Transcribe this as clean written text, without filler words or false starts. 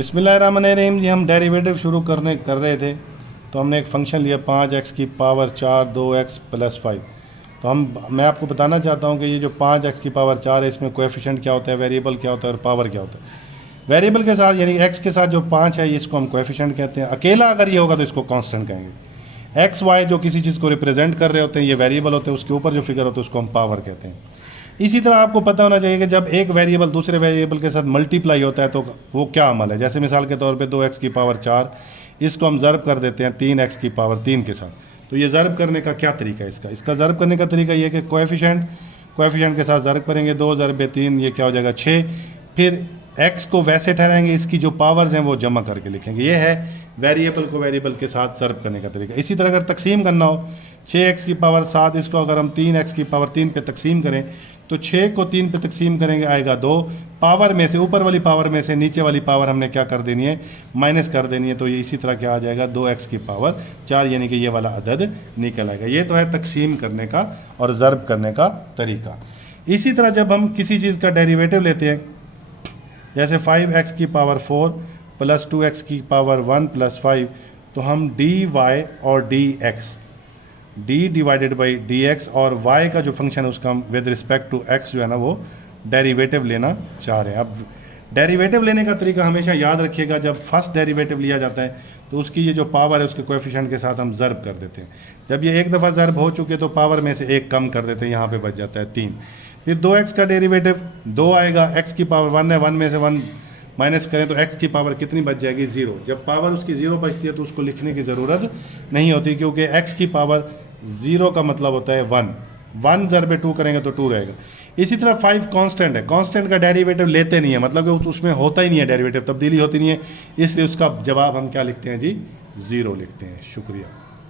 बिस्मिल्लाहिर्रहमानिर्रहीम जी। हम डेरिवेटिव शुरू कर रहे थे तो हमने एक फ़ंक्शन लिया 5x की पावर 4 2x + 5। तो मैं आपको बताना चाहता हूँ कि ये जो 5x की पावर 4 है इसमें कोएफिशिएंट क्या होता है, वेरिएबल क्या होता है और पावर क्या होता है। वेरिएबल के साथ यानी x के साथ जो 5 है इसको हम कोएफिशिएंट कहते हैं। अकेला अगर ये होगा तो इसको कांस्टेंट कहेंगे। x y जो किसी चीज़ को रिप्रेजेंट कर रहे होते हैं ये वेरिएबल होते हैं, उसके ऊपर जो फिगर होता है उसको हम पावर कहते हैं। इसी तरह आपको पता होना चाहिए कि जब एक वेरिएबल दूसरे वेरिएबल के साथ मल्टीप्लाई होता है तो वो क्या अमल है। जैसे मिसाल के तौर पे 2x की पावर 4 इसको हम ज़र्ब कर देते हैं 3x की पावर 3 के साथ। तो ये ज़र्ब करने का क्या तरीका है इसका ज़र्ब करने का तरीका ये है कि कोएफिशिएंट के साथ ज़र्ब करेंगे। 2 ज़रबे 3 ये क्या हो जाएगा 6। फिर x को वैसे ठहराएंगे, इसकी जो पावर्स हैं वो जमा करके लिखेंगे। ये है वेरिएबल को वेरिएबल के साथ ज़र्ब करने का तरीका। इसी तरह अगर तकसीम करना हो 6x की पावर 7 इसको अगर हम 3x की पावर 3 पे तकसीम करें तो 6 को 3 पे तकसीम करेंगे आएगा 2। पावर में से ऊपर वाली पावर में से नीचे वाली पावर हमने क्या कर देनी है, माइनस कर देनी है। तो ये इसी तरह क्या आ जाएगा 2x की पावर 4 यानी कि ये वाला अदद निकल आएगा। ये तो है तकसीम करने का और ज़र्ब करने का तरीका। इसी तरह जब हम किसी चीज़ का डेरिवेटिव लेते हैं जैसे 5x की पावर 4 + 2x की पावर 1 + 5 तो हम dy और dx d divided by dx और y का जो फंक्शन है उसका हम विद रिस्पेक्ट टू x जो है ना वो डेरिवेटिव लेना चाह रहे हैं। अब डेरिवेटिव लेने का तरीका हमेशा याद रखिएगा, जब फर्स्ट डेरिवेटिव लिया जाता है तो उसकी ये जो पावर है उसके कोएफिशिएंट के साथ हम ज़र्ब कर देते हैं। जब ये एक दफ़ा ज़र्ब हो चुके तो पावर में से एक कम कर देते हैं, यहाँ पे बच जाता है 3। फिर 2x का डेरिवेटिव 2 आएगा, x की पावर 1 है, 1 में से 1 माइनस करें तो x की पावर कितनी बच जाएगी 0। जब पावर उसकी 0 बचती है तो उसको लिखने की ज़रूरत नहीं होती क्योंकि x की पावर 0 का मतलब होता है 1। 1 ज़रबे 2 करेंगे तो 2 रहेगा। इसी तरह 5 कांस्टेंट है, कांस्टेंट का डेरिवेटिव लेते नहीं है, मतलब कि उसमें होता ही नहीं है डेरिवेटिव, तब्दीली होती नहीं है, इसलिए उसका जवाब हम क्या लिखते हैं जी 0 लिखते हैं। शुक्रिया।